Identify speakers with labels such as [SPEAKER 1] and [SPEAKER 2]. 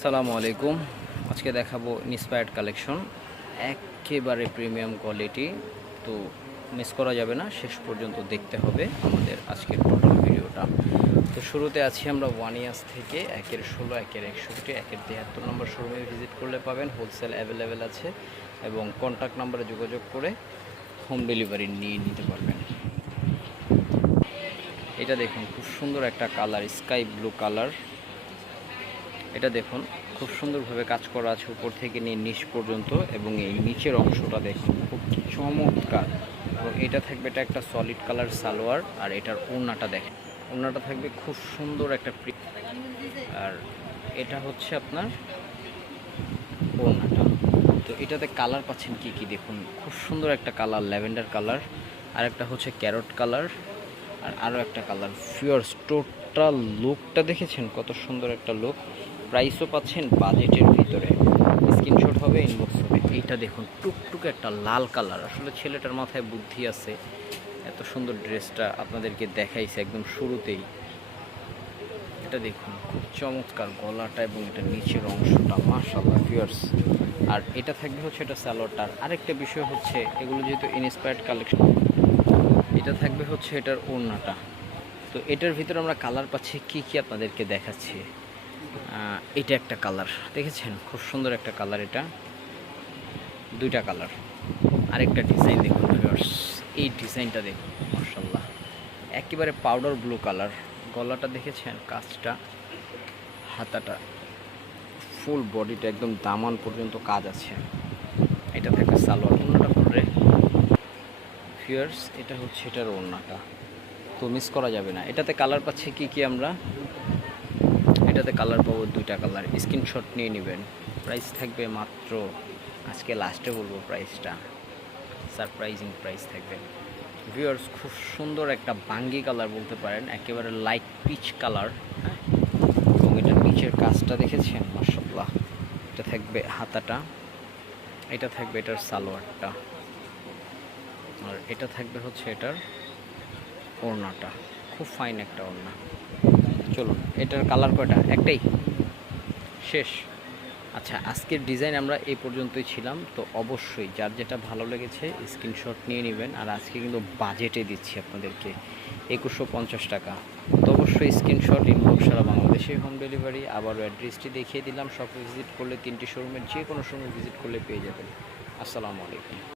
[SPEAKER 1] আসসালামু আলাইকুম। আজকে দেখাবো ইন্সপায়ার্ড কালেকশন একেবারে প্রিমিয়াম কোয়ালিটি তো মিস করা যাবে না, শেষ পর্যন্ত দেখতে হবে আমাদের আজকের টোটাল ভিডিওটা। তো শুরুতে আছি আমরা ওয়ান ইয়ার্স থেকে, একের ষোলো, একের একষট্টি, একের তিয়াত্তর নম্বর শোরুমে ভিজিট করলে পাবেন হোলসেল অ্যাভেলেবেল আছে এবং কন্ট্যাক্ট নাম্বারে যোগাযোগ করে হোম ডেলিভারি নিয়ে নিতে পারবেন। এটা দেখুন, খুব সুন্দর একটা কালার স্কাই ব্লু কালার এটা দেখুন, খুব সুন্দরভাবে কাজ করা আছে উপর থেকে নিয়ে নিচ পর্যন্ত এবং এই নিচের অংশটা দেখুন, খুব চমৎকার। এবং এটা থাকবে এটা একটা সলিড কালার সালোয়ার আর এটার ওড়নাটা দেখেন। ওড়নাটা থাকবে খুব সুন্দর একটা আর এটা হচ্ছে আপনার ওড়নাটা। তো এটাতে কালার পাচ্ছেন কি কি দেখুন, খুব সুন্দর একটা কালার ল্যাভেন্ডার কালার আর একটা হচ্ছে ক্যারট কালার আর আরও একটা কালার ফিওর্স টোটাল লুকটা দেখেছেন? কত সুন্দর একটা লুক। প্রাইসও পাচ্ছেন বাজেটের ভিতরে। স্ক্রিনশট হবে ইনবক্স হবে। এইটা দেখুন, টুকটুক একটা লাল কালার আসলে ছেলেটার মাথায় বুদ্ধি আছে। এত সুন্দর ড্রেসটা আপনাদেরকে দেখাইছে একদম শুরুতেই। এটা দেখুন, খুব চমৎকার গলাটা এবং এটা নিচের অংশটা মাশাল্লাহ ফিয়ার্স আর এটা থাকবে হচ্ছে এটা স্যালোটার আরেকটা বিষয় হচ্ছে, এগুলো যেহেতু ইনস্পায়ার্ড কালেকশন এটা থাকবে হচ্ছে এটার ওড়নাটা। তো এটার ভিতরে আমরা কালার পাচ্ছি, কি কি আপনাদেরকে দেখাচ্ছি? এটা একটা কালার দেখেছেন? খুব সুন্দর একটা কালার এটা। দুইটা কালার আরেকটা ডিজাইন দেখুন ভিউয়ার্স এই ডিজাইনটা দেখুন মার্শাল্লাহ একেবারে পাউডার ব্লু কালার গলাটা দেখেছেন? কাজটা, হাতাটা। ফুল বডিটা একদম দামান পর্যন্ত কাজ আছে। এটা থাকবে সালোয়ার অন্যটা পরে ফিয়ার্স এটা হচ্ছে এটার ওড়নাটা। তো মিস করা যাবে না। এটাতে কালার পাচ্ছি কি কি আমরা? এটাতে কালার পাবো দুইটা কালার স্ক্রিনশট নিয়ে নেবেন। প্রাইস থাকবে মাত্র, আজকে লাস্টে বলব প্রাইসটা সারপ্রাইজিং প্রাইস থাকবে। ভিউয়ার্স খুব সুন্দর একটা বাঙ্গি কালার বলতে পারেন। একেবারে লাইট পিচ কালার এবং এটার নিচের কাজটা দেখেছেন? মাসাল্লাহ এটা থাকবে হাতাটা। এটা থাকবে এটার সালোয়ারটা। আর এটা থাকবে হচ্ছে এটার ওড়নাটা। খুব ফাইন একটা ওড়না। চলুন, এটার কালার কয়টা? একটাই? শেষ। আচ্ছা আজকের ডিজাইন আমরা এই পর্যন্তই ছিলাম, তো অবশ্যই যার যেটা ভালো লেগেছে স্ক্রিনশট নিয়ে নেবেন, আর আজকে কিন্তু বাজেটে দিচ্ছি আপনাদেরকে একুশশো পঞ্চাশ টাকা। তো অবশ্যই স্ক্রিনশট ইনবক্স সারা বাংলাদেশে হোম ডেলিভারি আবারও অ্যাড্রেসটি দেখিয়ে দিলাম সব ভিজিট করলে তিনটি শোরুমের যে কোনো শোরুমে ভিজিট করলে পেয়ে যাবেন। আসসালামু আলাইকুম।